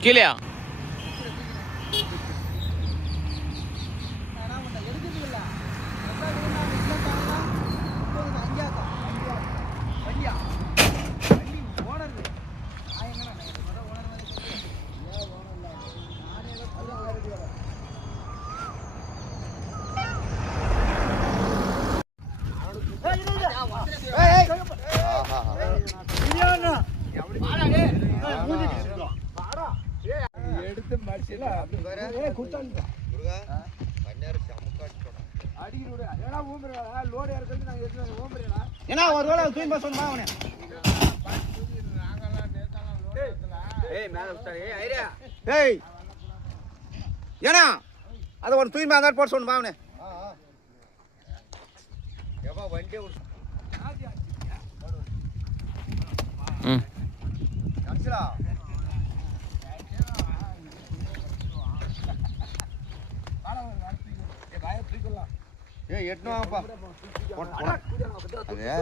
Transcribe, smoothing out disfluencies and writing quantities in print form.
கீழயா எடுத்து மடிச்சில ஏன்னா ஒரு வேளை தூக்கி போக சொன்னா அவனே ஏய் ஏன்னா அதை ஒரு தூய்மை அந்த போட்டு சொன்னா அவனே வண்டி எட்டு வாங்கப்பா அப்படியே